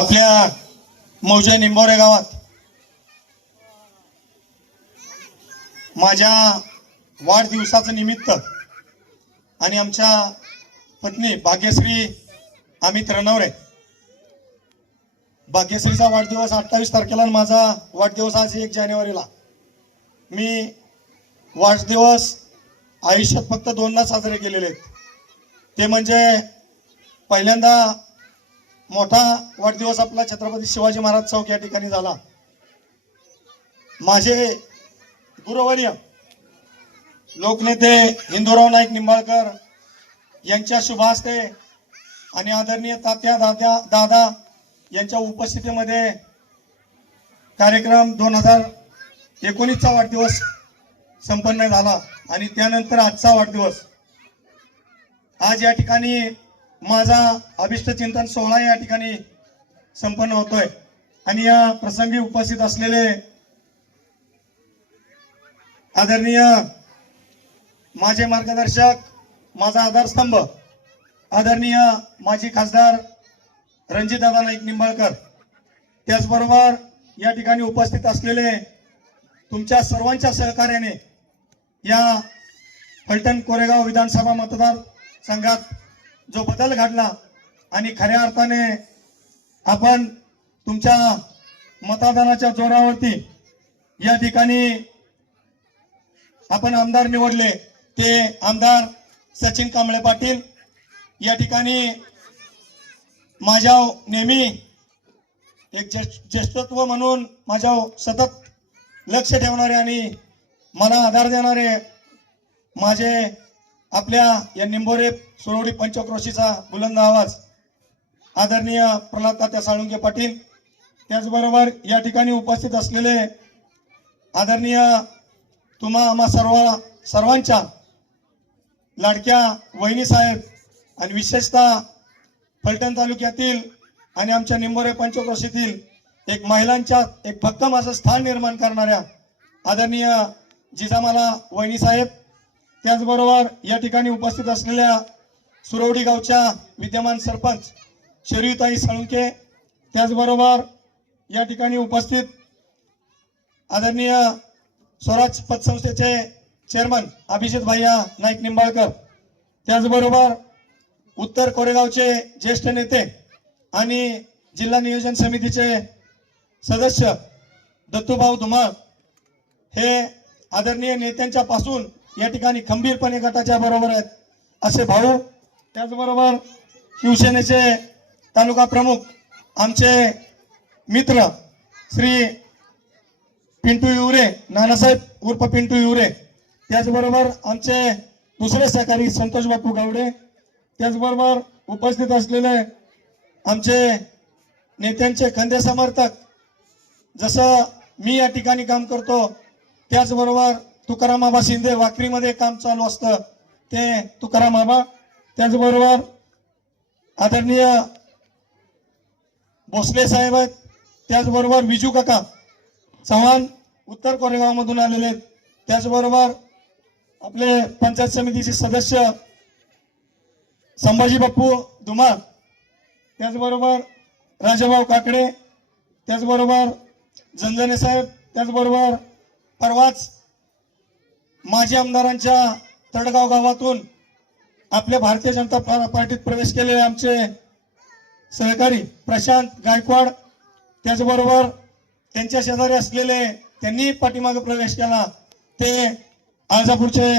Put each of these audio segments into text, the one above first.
आपल्या मौजा निंबोरे गावात. माझ्या वाढदिवसाचं निमित्त आणि आमच्या पत्नी भाग्यश्री अमित रणवरे भाग्यश्रीचा वाढदिवस अठ्ठावीस तारखेला आणि माझा वाढदिवस आज एक जानेवारीला. मी वाढदिवस आयुष्यात फक्त दोनदा साजरे केलेले आहेत. ते म्हणजे पहिल्यांदा मोठा वाढदिवस आपला छत्रपती शिवाजी महाराज चौक या ठिकाणी झाला. माझे गुरुवर्य लोकनेते हिंदूराव नाईक निंबाळकर यांच्या शुभ हस्ते आणि आदरणीय तात्या दाद्या दादा यांच्या उपस्थितीमध्ये कार्यक्रम दोन हजार एकोणीसचा वाढदिवस संपन्न झाला आणि त्यानंतर आजचा वाढदिवस. आज या ठिकाणी माझा अभिष्ट चिंतन सोहळा या ठिकाणी संपन्न होतोय. आणि या प्रसंगी उपस्थित असलेले आदरणीय माझे मार्गदर्शक माझा आधारस्तंभ आदरणीय माजी खासदार रणजितदादा नाईक निंबाळकर त्याचबरोबर या ठिकाणी उपस्थित असलेले तुमच्या सर्वांच्या सहकार्याने या फलटण कोरेगाव विधानसभा मतदार संघात जो बदल घडला आणि खऱ्या अर्थाने आपण तुमच्या मतदानाच्या जोरावरती या ठिकाणी आपण आमदार निवडले ते आमदार सचिन कांबळे पाटील. या ठिकाणी माझ्या नेहमी एक ज्येष्ठ- ज्येष्ठत्व म्हणून माझ्या सतत लक्ष ठेवणारे आणि मला आधार देणारे माझे आपल्या या निंबोरे सोरवडी पंचक्रोशीचा बुलंद आवाज आदरणीय प्रल्हाद तात्या साळुंके पाटील त्याचबरोबर या ठिकाणी उपस्थित असलेले आदरणीय तुम्हा आम्हा सर्व सर्वांच्या लाडक्या वहिनी साहेब आणि विशेषतः फलटण तालुक्यातील आणि आमच्या निंबोरे पंचक्रोशीतील एक महिलांच्या एक भक्कम असं स्थान निर्माण करणाऱ्या आदरणीय जिजामाला वहिनी साहेब त्याचबरोबर या ठिकाणी उपस्थित असलेल्या सुरवडी गावच्या विद्यमान सरपंच शरीताई साळुंके त्याचबरोबर या ठिकाणी उपस्थित आदरणीय स्वराज पतसंस्थेचे चेअरमन अभिजित भैया नाईक निंबाळकर त्याचबरोबर उत्तर कोरेगावचे ज्येष्ठ नेते आणि जिल्हा नियोजन समितीचे सदस्य दत्तूभाऊ धुमाळ हे आदरणीय नेत्यांच्या पासून या ठिकाणी खंबीरपणे गटाच्या बरोबर आहेत. असे भाऊ त्याचबरोबर शिवसेनेचे तालुका प्रमुख आमचे मित्र श्री पिंटू युरे नानासाहेब उर्फ पिंटू युरे त्याचबरोबर आमचे दुसरे सहकारी संतोष बापू गावडे त्याचबरोबर उपस्थित असलेले आमचे नेत्यांचे खंदे समर्थक जसं मी या ठिकाणी काम करतो त्याचबरोबर तुकाराम आबा शिंदे वाकरीमध्ये काम चालू असतं. ते तुकाराम आबा त्याचबरोबर आदरणीय भोसले साहेब आहेत. त्याचबरोबर विजू काका चव्हाण उत्तर कोरेगावमधून आलेले आहेत. त्याचबरोबर आपले पंचायत समितीचे सदस्य संभाजी बाप्पू धुमाळ त्याचबरोबर राजाभाऊ काकडे त्याचबरोबर झंझणे साहेब त्याचबरोबर परवाच माजी आमदारांच्या तडगाव गावातून आपल्या भारतीय जनता पार्टीत प्रवेश केलेले आमचे सहकारी प्रशांत गायकवाड त्याचबरोबर त्यांच्या शेजारी असलेले त्यांनी पाठीमागे प्रवेश केला. ते आळजापूरचे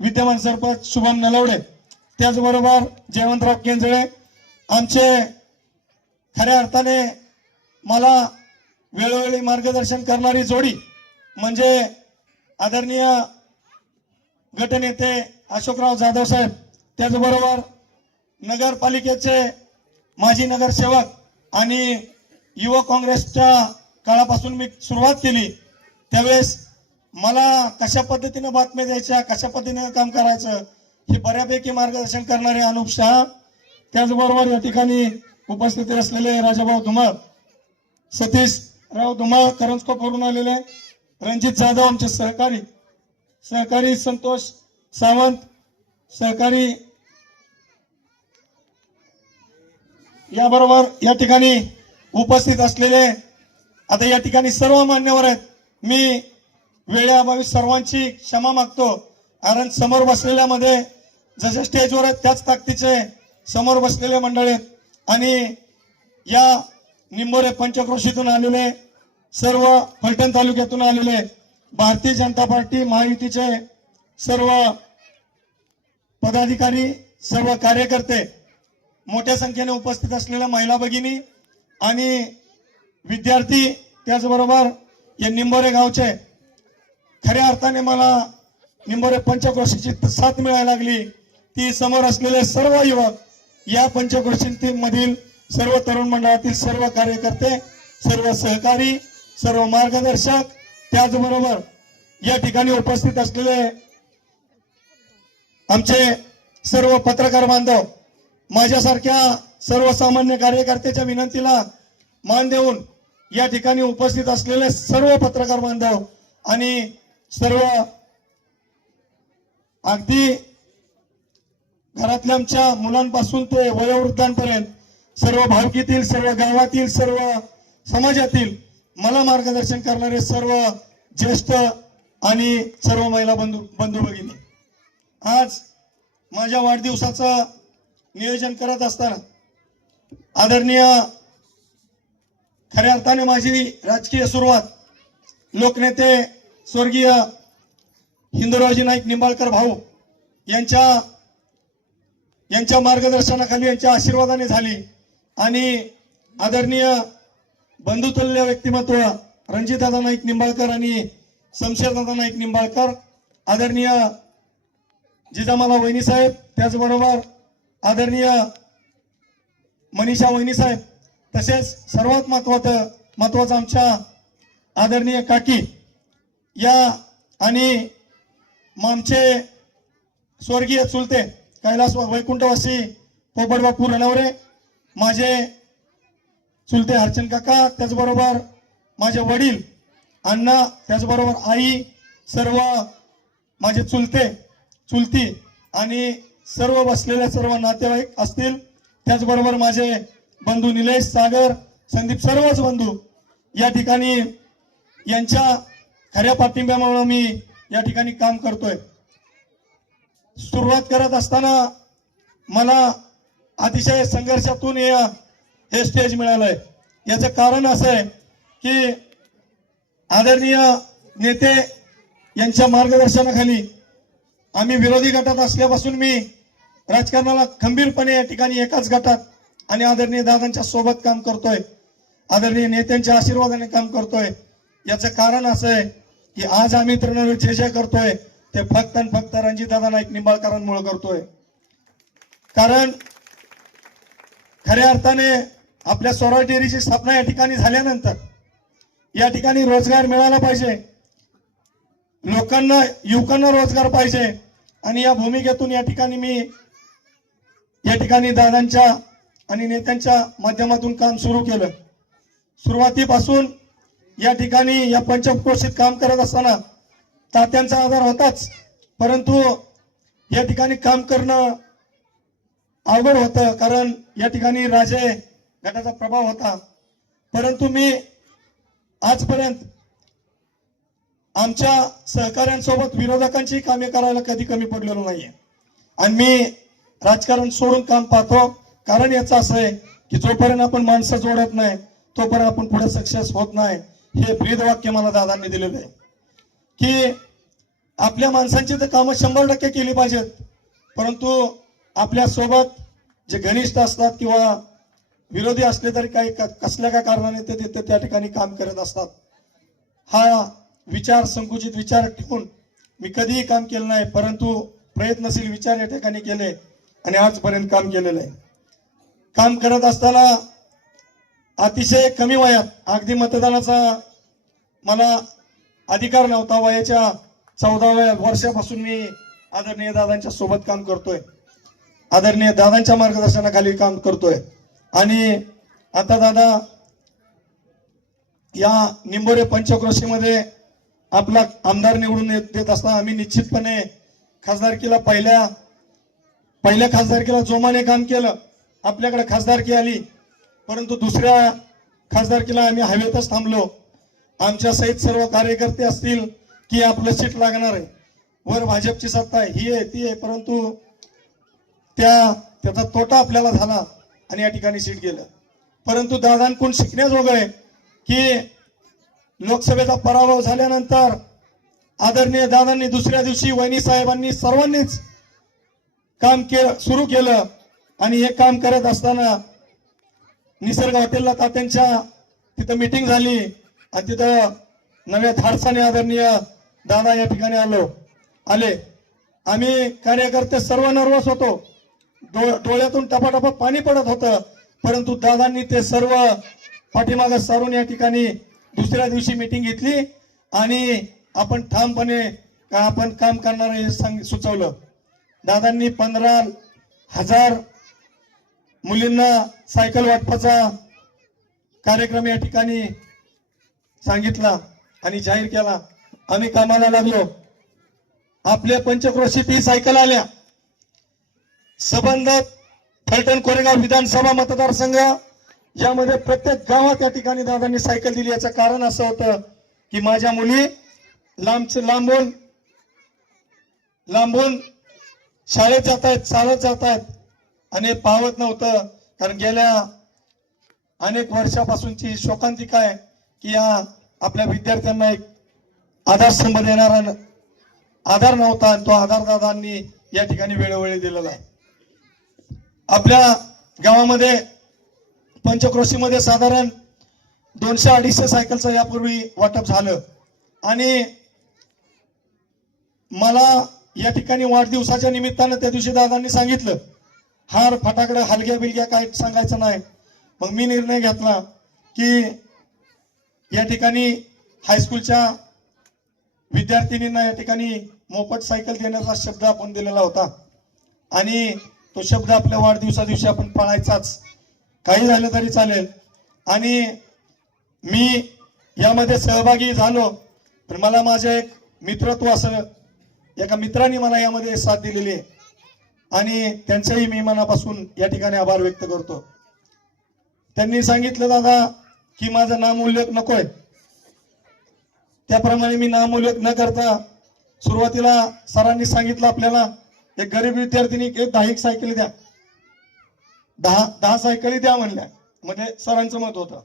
विद्यमान सरपंच शुभम नलवडे त्याचबरोबर जयवंतराव केंजळे आमचे खऱ्या अर्थाने मला वेळोवेळी मार्गदर्शन करणारी जोडी म्हणजे आदरणीय गटनेते अशोकराव जाधव साहेब त्याचबरोबर नगरपालिकेचे माजी नगरसेवक आणि युवक काँग्रेसच्या काळापासून मी सुरुवात केली. त्यावेळेस मला कशा पद्धतीनं बातम्या द्यायच्या कशा पद्धतीनं काम करायचं हे बऱ्यापैकी मार्गदर्शन करणारे अनुप शहा त्याचबरोबर या ठिकाणी उपस्थित असलेले राजाभाऊ धुमाळ सतीश राव धुमाळ करंजकोपवरून आलेले रणजित जाधव आमचे सहकारी सहकारी संतोष सावंत सहकारी याबरोबर या ठिकाणी उपस्थित असलेले आता या ठिकाणी सर्व मान्यवर आहेत. मी वेळेअभावी सर्वांची क्षमा मागतो. कारण समोर बसलेल्यामध्ये जसे स्टेजवर आहेत त्याच ताकदीचे समोर बसलेले मंडळ आहेत. आणि या निंबोरे पंचक्रोशीतून आलेले सर्व फलटण तालुक्यातून आलेले भारतीय जनता पार्टी महायुतीचे सर्व पदाधिकारी सर्व कार्यकर्ते मोठ्या संख्येने उपस्थित असलेल्या महिला भगिनी आणि विद्यार्थी त्याचबरोबर या निंबोरे गावचे खऱ्या अर्थाने मला निंबोरे पंचक्रोशीची साथ मिळायला लागली. ती समोर असलेले सर्व युवक या पंचक्रोशीमधील सर्व तरुण मंडळातील सर्व कार्यकर्ते सर्व सहकारी सर्व मार्गदर्शक त्याचबरोबर या ठिकाणी उपस्थित असलेले आमचे सर्व पत्रकार बांधव माझ्यासारख्या सर्वसामान्य कार्यकर्त्याच्या विनंतीला मान देऊन या ठिकाणी उपस्थित असलेले सर्व पत्रकार बांधव आणि सर्व अगदी घरातल्या आमच्या मुलांपासून ते वयोवृद्धांपर्यंत सर्व भावकीतील सर्व गावातील सर्व समाजातील मला मार्गदर्शन करणारे सर्व ज्येष्ठ आणि सर्व महिला बंधू बंधू भगिनी आज माझ्या वाढदिवसाचं नियोजन करत असताना आदरणीय खऱ्या अर्थाने माझी राजकीय सुरुवात लोकनेते स्वर्गीय हिंदुरावजी नाईक निंबाळकर भाऊ यांच्या यांच्या मार्गदर्शनाखाली यांच्या आशीर्वादाने झाली. आणि आदरणीय बंधुतुल्य व्यक्तिमत्व रणजितदादा नाईक निंबाळकर आणि शमशेरदादा नाईक निंबाळकर आदरणीय जिजामाला वहिनी साहेब त्याचबरोबर आदरणीय मनीषा वहिनी साहेब तसेच सर्वात महत्वाचं महत्वाचं आमच्या आदरणीय काकी या आणि मग आमचे स्वर्गीय चुलते कैलास वैकुंठवासी पोपटबापू रणवरे माझे चुलते हरचंद काका त्याचबरोबर माझे वडील अण्णा त्याचबरोबर आई सर्व माझे चुलते चुलती आणि सर्व बसलेले सर्व नातेवाईक असतील. त्याचबरोबर माझे बंधू निलेश सागर संदीप सर्वच बंधू या ठिकाणी यांच्या खऱ्या पाठिंब्यामुळे मी या ठिकाणी काम करतोय. सुरुवात करत असताना मला अतिशय संघर्षातून या हे स्टेज मिळालंय. याचं कारण असं आहे की आदरणीय नेते यांच्या मार्गदर्शनाखाली आम्ही विरोधी गटात असल्यापासून मी राजकारणाला खंबीरपणे या ठिकाणी एकाच गटात आणि आदरणीय दादांच्या सोबत काम करतोय. आदरणीय नेत्यांच्या आशीर्वादाने काम करतोय. याचं कारण असं आहे की आज आम्ही तृणमूल जे जे करतोय ते फक्त आणि फक्त रणजितदादा नाईक निंबाळकरांमुळे करतोय. कारण खऱ्या अर्थाने आपल्या स्वराज डेअरीची स्थापना या ठिकाणी झाल्यानंतर या ठिकाणी रोजगार मिळाला पाहिजे. लोकांना युवकांना रोजगार पाहिजे. आणि या भूमिकेतून या ठिकाणी मी या ठिकाणी दादांच्या आणि नेत्यांच्या माध्यमातून काम सुरू केलं. सुरुवातीपासून या ठिकाणी या पंचक्रोशीत काम करत असताना तात्यांचा आधार होताच. परंतु या ठिकाणी काम करणं अवघड होतं. कारण या ठिकाणी राजे गटाचा प्रभाव होता. परंतु मी आजपर्यंत आमच्या सहकाऱ्यांसोबत विरोधकांची कामे करायला कधी कमी पडलेलो नाहीये. आणि मी राजकारण सोडून काम पाहतो. कारण याचं असं आहे की जोपर्यंत आपण माणसं जोडत नाही तोपर्यंत आपण पुढे सक्सेस होत नाही. हे ब्रीद वाक्य मला दादांनी दिलेलं आहे. की आपल्या माणसांची तर कामं शंभर टक्के केली पाहिजेत. परंतु आपल्यासोबत जे घनिष्ठ असतात किंवा विरोधी असले तरी काही कसल्या काय कारणाने ते तिथे त्या ठिकाणी काम करत असतात? हा विचार संकुचित विचार ठेवून मी कधीही काम केलं नाही परंतु प्रयत्नशील विचार या ठिकाणी केले आणि आजपर्यंत काम केलेलं आहे. काम करत असताना अतिशय कमी वयात अगदी मतदानाचा मला अधिकार नव्हता. वयाच्या चौदाव्या वर्षापासून मी आदरणीय दादांच्या सोबत काम करतोय. आदरणीय दादांच्या मार्गदर्शनाखाली काम करतोय. आणि आता दादा या निंबोरे पंचक्रोशीमध्ये आपला आमदार निवडून येत- देत असताना आम्ही निश्चितपणे खासदारकीला पहिल्या पहिल्या खासदारकीला जोमाने काम केलं. आपल्याकडे खासदारकी आली. परंतु दुसऱ्या खासदारकीला आम्ही हवेतच थांबलो. आमच्या सहित सर्व कार्यकर्ते असतील की आपलं सीट लागणार आहे. वर भाजपची सत्ता ही आहे ती आहे. परंतु त्या त्याचा तोटा आपल्याला झाला. आणि या ठिकाणी सीट गेलं. परंतु दादांकडून शिकण्याजोगं आहे की लोकसभेचा पराभव झाल्यानंतर आदरणीय दादांनी दुसऱ्या दिवशी वहिनी साहेबांनी सर्वांनीच काम के सुरू केलं आणि हे काम करत असताना निसर्ग हॉटेलला तात्यांच्या तिथं मिटिंग झाली आणि तिथं नव्या धाडसाने आदरणीय दादा या ठिकाणी आलो आले. आम्ही कार्यकर्ते सर्व नर्वस होतो. डोळ्यातून टपाटपा पाणी पडत होतं. परंतु दादांनी ते सर्व पाठीमागं सारून या ठिकाणी दुसऱ्या दिवशी मीटिंग घेतली आणि आपण ठामपणे का आपण काम करणार हे सांग सुचवलं. दादांनी पंधरा हजार मुलींना सायकल वाटपाचा कार्यक्रम या ठिकाणी सांगितला आणि जाहीर केला. आम्ही कामाला लागलो. आपल्या पंचक्रोशीत ही सायकल आल्या. संबंध फलटण कोरेगाव विधानसभा मतदारसंघ यामध्ये प्रत्येक गावात या ठिकाणी दादांनी सायकल दिली. याचं कारण असं होतं की माझ्या मुली लांबच लांबून लांबून शाळेत जात आहेत चालत जात आहेत. आणि पावत नव्हतं कारण गेल्या अनेक वर्षापासूनची शोकांतिका आहे की या आपल्या विद्यार्थ्यांना एक आधारस्तंभ देणारा आधार नव्हता आणि तो आधार दादांनी या ठिकाणी वेळोवेळी दिलेला आहे. आपल्या गावामध्ये पंचक्रोशीमध्ये साधारण दोनशे अडीचशे सायकलचं यापूर्वी वाटप झालं. आणि मला या ठिकाणी वाढदिवसाच्या निमित्तानं त्या दिवशी दादांनी सांगितलं हार फटाकडं हलग्या बिलग्या काय सांगायचं नाही. मग मी निर्णय घेतला की या ठिकाणी हायस्कूलच्या विद्यार्थिनींना या ठिकाणी मोफत सायकल देण्याचा शब्द आपण दिलेला होता. आणि तो शब्द आपल्या वाढदिवसा दिवशी आपण पाळायचाच. काही झालं तरी चालेल. आणि मी यामध्ये सहभागी झालो पण मला माझ्या एक मित्रत्व असं एका मित्राने मला यामध्ये साथ दिलेली आहे. आणि त्यांच्याही मी मनापासून या ठिकाणी आभार व्यक्त करतो. त्यांनी सांगितलं दादा की माझं नाम उल्लेख नकोय. त्याप्रमाणे मी नाम उल्लेख न करता सुरुवातीला सरांनी सांगितलं आपल्याला एक गरीब विद्यार्थिनी एक दहा एक सायकली द्या. दहा दहा सायकली द्या म्हणल्या. म्हणजे सरांचं मत होतं.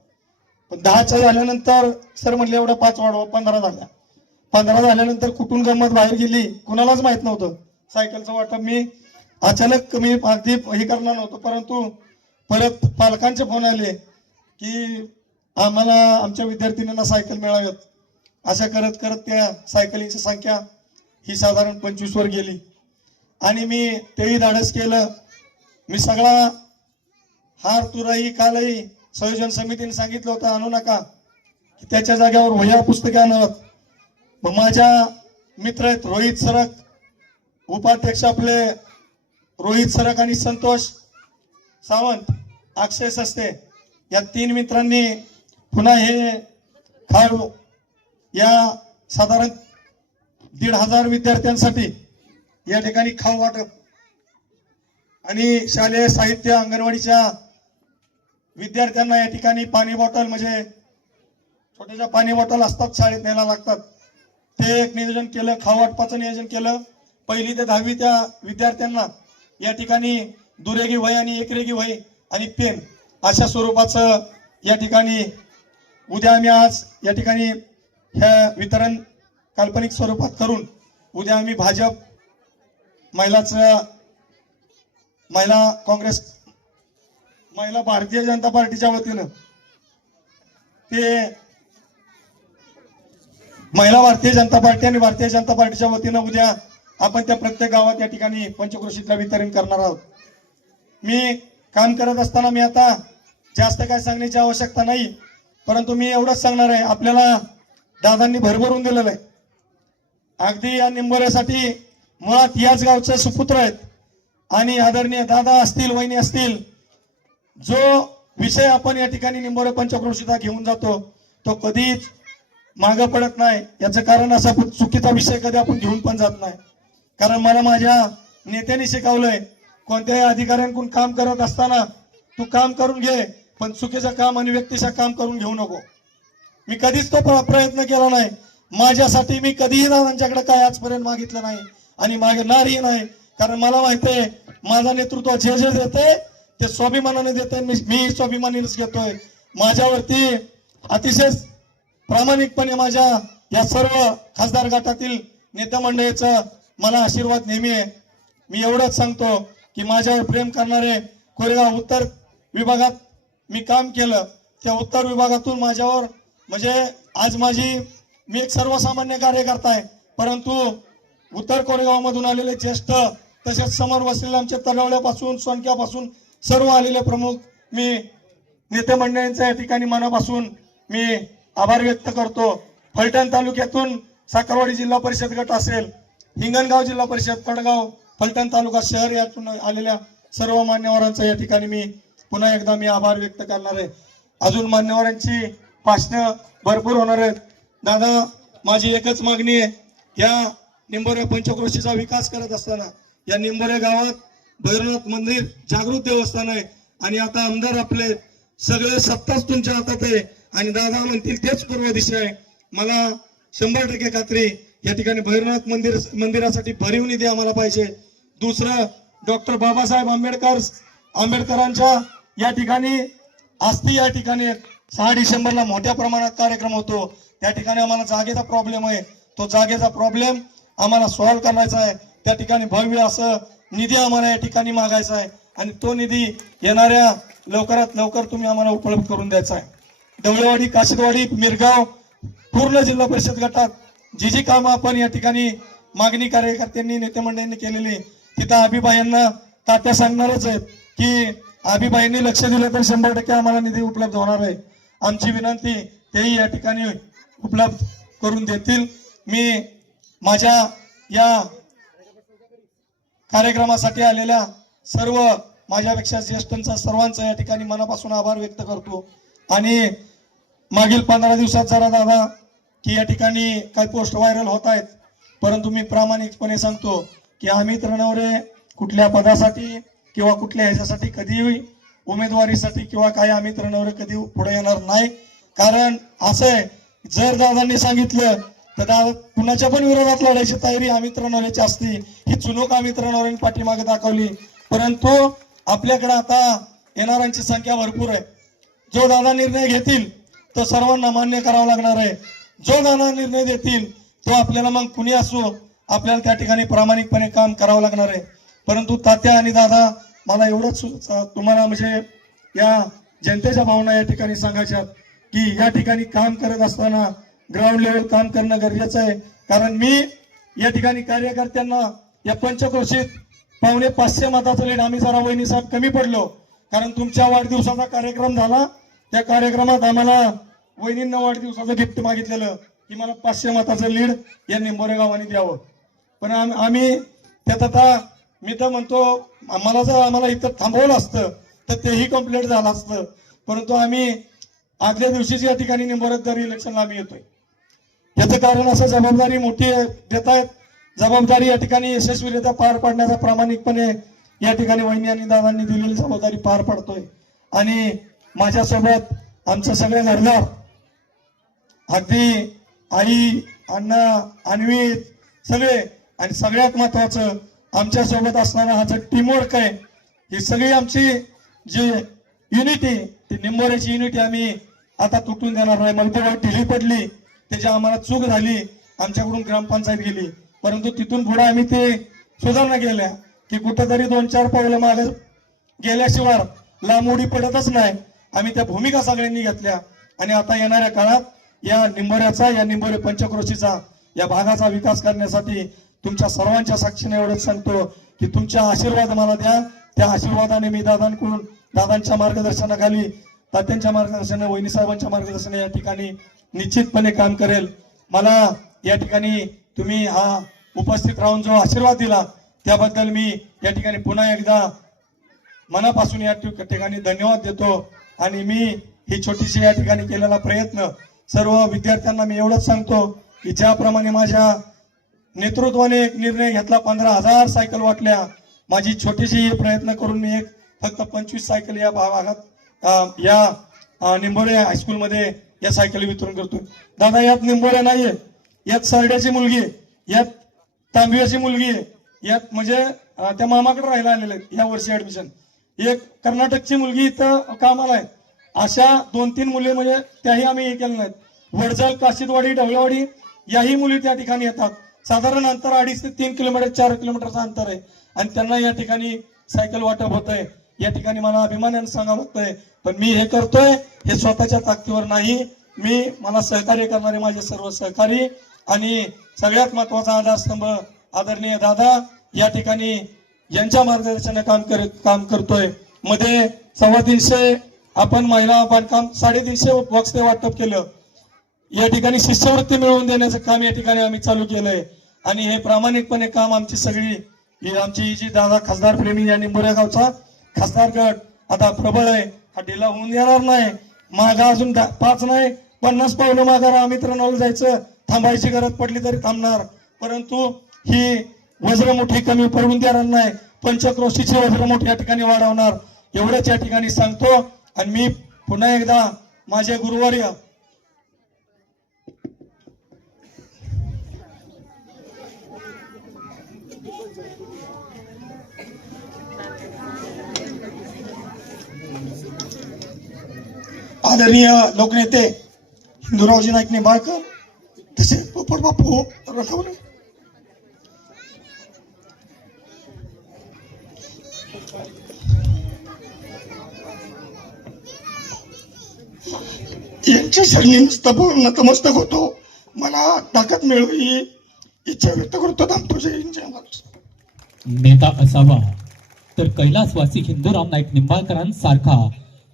पण दहाच्या झाल्यानंतर सर म्हणले एवढं पाच वाढवा पंधरा झाल्या. पंधरा झाल्यानंतर कुठून गंमत बाहेर गेली? कुणालाच माहीत नव्हतं. सायकलचं वाटप मी अचानक मी अगदी हे करणार नव्हतं. परंतु परत पालकांचे फोन आले की आम्हाला आमच्या विद्यार्थिनींना सायकल मिळाव्यात. अशा करत करत त्या सायकलींची संख्या ही साधारण पंचवीस वर गेली. आणि मी तेही धाडस केलं. मी सगळा हार तुराई कालही संयोजन समितीने सांगितलं होतं आणू नका की त्याच्या जागेवर वह्या पुस्तके आणत. मग माझ्या मित्र आहेत रोहित सरक उपाध्यक्ष आपले रोहित सरक आणि संतोष सावंत अक्षय सस्ते या तीन मित्रांनी पुन्हा हे खाऊ या साधारण दीड हजार विद्यार्थ्यांसाठी या ठिकाणी खाऊ वाटप. आणि शालेय साहित्य अंगणवाडीच्या विद्यार्थ्यांना या ठिकाणी पाणी बॉटल म्हणजे छोट्याशा पाणी बॉटल असतात शाळेत न्यायला लागतात. ते एक नियोजन केलं खाऊ वाटपाचं नियोजन केलं. पहिली ते दहावी त्या विद्यार्थ्यांना या ठिकाणी दुरेगी वय आणि एकरेगी वय आणि पेन अशा स्वरूपाचं या ठिकाणी उद्या आम्ही आज या ठिकाणी ह्या वितरण काल्पनिक स्वरूपात करून उद्या आम्ही भाजप महिलाचं महिला काँग्रेस महिला भारतीय जनता पार्टीच्या वतीनं ते महिला भारतीय जनता पार्टी आणि भारतीय जनता पार्टीच्या वतीनं उद्या आपण त्या प्रत्येक गावात या ठिकाणी पंचकृषीतला वितरण करणार आहोत. मी काम करत असताना मी आता जास्त काय सांगण्याची आवश्यकता नाही परंतु मी एवढंच सांगणार आहे आपल्याला दादांनी भरभरून दिलेलं आहे. अगदी या निंबोऱ्यासाठी मुळात याच गावचे सुपुत्र आहेत. आणि आदरणीय दादा असतील वहिनी असतील जो विषय आपण या ठिकाणी निंबोरे पंचक्रोशीचा घेऊन जातो तो कधीच मागं पडत नाही. याचं कारण असं चुकीचा विषय कधी आपण घेऊन पण जात नाही. कारण मला माझ्या नेत्यांनी शिकवलंय कोणत्याही अधिकाऱ्यांकडून काम करत असताना तू काम करून घे पण चुकीचं काम आणि व्यक्तीचं काम करून घेऊ नको. मी कधीच तो प्रयत्न केला नाही. माझ्यासाठी मी कधीही दादांच्याकडे काय आजपर्यंत मागितलं नाही. आणि मागे मागणारही नाही. कारण मला माहिती आहे माझा नेतृत्व जे जे देते ते स्वाभिमानाने देते मी मी स्वाभिमानीच घेतोय. माझ्यावरती अतिशय प्रामाणिकपणे माझ्या या सर्व खासदार गटातील नेता मंडळीचा मला आशीर्वाद नेहमी आहे. मी एवढंच सांगतो की माझ्यावर प्रेम करणारे कोरेगाव उत्तर विभागात मी काम केलं. त्या उत्तर विभागातून माझ्यावर म्हणजे आज माझी मी एक सर्वसामान्य कार्यकर्ता आहे. परंतु उत्तर कोरेगावमधून आलेले ज्येष्ठ तसेच समोर बसलेले आमच्या तळवड्यापासून सोनक्यापासून सर्व आलेले प्रमुख मी नेते मंडळींचा या ठिकाणी मनापासून मी आभार व्यक्त करतो. फलटण तालुक्यातून साखरवाडी जिल्हा परिषद गट असेल हिंगणगाव जिल्हा परिषद कडगाव फलटण तालुका शहर यातून आलेल्या सर्व मान्यवरांचा या ठिकाणी मी पुन्हा एकदा मी आभार व्यक्त करणार आहे. अजून मान्यवरांची भाषणं भरपूर होणार आहेत. दादा माझी एकच मागणी आहे. या निंबोऱ्या पंचक्रोशीचा विकास करत असताना या निंबोऱ्या गावात भैरवनाथ मंदिर जागृत देवस्थान आहे. आणि आता आमदार आपले सगळे सत्ताच तुमच्या हातात आहे. आणि दादा म्हणतील तेच पूर्व दिशा आहे. मला शंभर टक्के खात्री या ठिकाणी भैरवनाथ मंदिर मंदिरासाठी भरीव निधी आम्हाला पाहिजे. दुसरं डॉक्टर बाबासाहेब आंबेडकर आंबेडकरांच्या या ठिकाणी आस्ती या ठिकाणी सहा डिसेंबरला मोठ्या प्रमाणात कार्यक्रम होतो. त्या ठिकाणी आम्हाला जागेचा प्रॉब्लेम आहे. तो जागेचा प्रॉब्लेम आम्हाला सॉल्व्ह करायचा आहे. त्या ठिकाणी भव्य असं निधी आम्हाला या ठिकाणी मागायचा आहे. आणि तो निधी येणाऱ्या लवकरात लवकर तुम्ही आम्हाला उपलब्ध करून द्यायचा आहे. दवळेवाडी काशीदवाडी मिरगाव पूर्ण जिल्हा परिषद गटात जी जी कामं आपण या ठिकाणी मागणी कार्यकर्त्यांनी नेतेमंडळांनी केलेली तिथं आबीबाईंना तात्या सांगणारच आहेत की अभिबाईंनी लक्ष दिलं तर शंभर टक्के आम्हाला निधी उपलब्ध होणार आहे. आमची विनंती तेही या ठिकाणी उपलब्ध करून देतील. मी माझ्या या कार्यक्रमासाठी आलेल्या सर्व माझ्यापेक्षा ज्येष्ठांचा सर्वांचा या ठिकाणी मनापासून आभार व्यक्त करतो. आणि मागील पंधरा दिवसात जरा दादा की या ठिकाणी काही पोस्ट व्हायरल होत आहेत. परंतु मी प्रामाणिकपणे सांगतो की आम्ही तरणवरे कुठल्या पदासाठी किंवा कुठल्या ह्याच्यासाठी कधीही उमेदवारीसाठी किंवा काही आम्ही तरणवरे कधी पुढे येणार नाही. कारण असं आहे जर दादांनी सांगितलं तर दादा कुणाच्या पण विरोधात लढायची तयारी आम्ही तरणवऱ्याची असती. ही चुनोक आम्ही तरणवऱ्यांनी पाठीमागे दाखवली. परंतु आपल्याकडे आता येणाऱ्यांची संख्या भरपूर आहे. जो दादा निर्णय घेतील तो सर्वांना मान्य करावा लागणार आहे. जो दादा निर्णय देतील तो आपल्याला मग कुणी असो आपल्याला त्या ठिकाणी प्रामाणिकपणे काम करावं लागणार आहे. परंतु तात्या आणि दादा मला एवढंच तुम्हाला म्हणजे या जनतेच्या भावना या ठिकाणी सांगायच्यात की या ठिकाणी काम करत असताना ग्राउंड लेवल काम करणं गरजेचं आहे. कारण मी या ठिकाणी कार्यकर्त्यांना या पंचक्रोशीत पावणे पाचशे मताचं लीड आम्ही जरा वहिनी साहेब कमी पडलो. कारण तुमच्या वाढदिवसाचा कार्यक्रम झाला. त्या कार्यक्रमात आम्हाला वहिनींना वाढदिवसाचं गिफ्ट मागितलेलं की मला पाचशे मताचं लीड या निंबोरे गावाने द्यावं. पण आम्ही त्यात आता मी तर म्हणतो आम्हाला जर आम्हाला इथं थांबवलं असतं तर तेही कंप्लीट झालं असतं. परंतु आम्ही आदल्या दिवशीच या ठिकाणी निंबोऱ्यात दर इलेक्शनला आम्ही येतोय. याचं कारण असं जबाबदारी मोठी देत आहेत जबाबदारी या ठिकाणी यशस्वीरित्या पार पाडण्याचा प्रामाणिकपणे या ठिकाणी वहिनी आणि दादांनी दिलेली जबाबदारी पार पाडतोय. आणि माझ्यासोबत आमचं सगळे घरदार अगदी आई अण्णा अन्वित सगळे आणि सगळ्यात महत्वाचं आमच्यासोबत असणारा हा जो टीमवर्क आहे ही सगळी आमची जी युनिटी ती निंबोऱ्याची युनिटी आम्ही आता तुटून देणार नाही. मला ढिली पडली. त्याची आम्हाला चूक झाली. आमच्याकडून ग्रामपंचायत गेली. परंतु तिथून पुढे आम्ही ते सुधारणा केल्या की कुठेतरी दोन चार पावलं मागे गेल्याशिवाय लांब उडी पडतच नाही. आम्ही त्या भूमिका सगळ्यांनी घेतल्या. आणि आता येणाऱ्या काळात या निंबोऱ्याचा या निंबोरे पंचक्रोशीचा या भागाचा विकास करण्यासाठी तुमच्या सर्वांच्या साक्षीने एवढंच सांगतो की तुमच्या आशीर्वाद मला द्या. त्या आशीर्वादाने मी दादांकडून दादांच्या मार्गदर्शनाखाली तात्यांच्या मार्गदर्शनाने वहिनी साहेबांच्या मार्गदर्शनाने या ठिकाणी निश्चितपणे काम करेल. मला या ठिकाणी तुम्ही हा उपस्थित राहून जो आशीर्वाद दिला त्याबद्दल मी या ठिकाणी पुन्हा एकदा मनापासून या ठिक- ठिकाणी धन्यवाद देतो. आणि मी ही छोटीशी या ठिकाणी केलेला प्रयत्न सर्व विद्यार्थ्यांना मी एवढंच सांगतो की ज्याप्रमाणे माझ्या नेतृत्वाने एक निर्णय घेतला पंधरा हजार सायकल वाटल्या. माझी छोटीशी प्रयत्न करून मी एक फक्त पंचवीस सायकल या भागात या निंबोरे हायस्कूलमध्ये या सायकल वितरण करतोय दादा यात निंबोऱ्या नाहीये. यात सरड्याची मुलगी आहे. यात तांबियाची मुलगी आहे. यात म्हणजे त्या मामाकडे राहायला आलेले आहेत. या वर्षी ऍडमिशन एक कर्नाटकची मुलगी इथं कामाला आहे. अशा दोन तीन मुली म्हणजे त्याही आम्ही हे केल्या नाहीत. वडजल काशीदवाडी ढवळवाडी याही मुली त्या ठिकाणी येतात. साधारण अंतर अडीच ते तीन किलोमीटर चार किलोमीटरचं अंतर आहे. आणि त्यांना या ठिकाणी सायकल वाटप होत आहे या ठिकाणी मला अभिमानाने सांगावं लागतंय पण मी हे करतोय हे स्वतःच्या ताकदीवर नाही. मी मला सहकार्य करणारे माझे सर्व सहकारी आणि सगळ्यात महत्त्वाचा आधारस्तंभ आदरणीय दादा या ठिकाणी यांच्या मार्गदर्शनाने काम कर काम करतोय. मध्ये सव्वा तीनशे आपण महिला बांधकाम साडेतीनशे बॉक्स ते वाटप केलं. या ठिकाणी शिष्यवृत्ती मिळवून देण्याचं काम या ठिकाणी आम्ही चालू केलंय. आणि हे प्रामाणिकपणे काम आमची सगळी आमची जी दादा खासदार प्रेमी यांनी निंबोऱ्या गावचा खासदार गट. आता प्रबळ आहे. हा ढिला होऊन येणार नाही. मागा अजून दहा- पाच नाही. पन्नास पावलं मागा आम्ही तर जायचं. थांबायची गरज पडली तरी थांबणार. परंतु ही वज्र मोठी कमी पडून देणार नाही. पंचक्रोशीची वज्र मोठी या ठिकाणी वाढवणार. एवढंच या ठिकाणी सांगतो. आणि मी पुन्हा एकदा माझे गुरुवर्य आदरणीय लोकनेते हिंदुरावजी नाईक निंबाळकर तसेच पोपट बापू रखवले यांच्या शरणी नतमस्तक नतमस्तक होतो. मला ताकद मिळू ही इच्छा व्यक्त करतो दामतो नेता असावा तर कैलासवासी हिंदूराम नाईक निंबाळकरांसारखा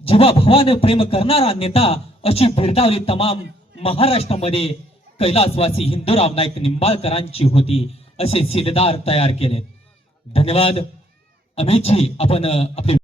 जीवाभावाने प्रेम करणारा नेता अशी बिरदावली तमाम महाराष्ट्रामध्ये कैलासवासी हिंदूराम नाईक निंबाळकरांची होती असे सिलदार तयार केले. धन्यवाद. अमितजी आपण आपले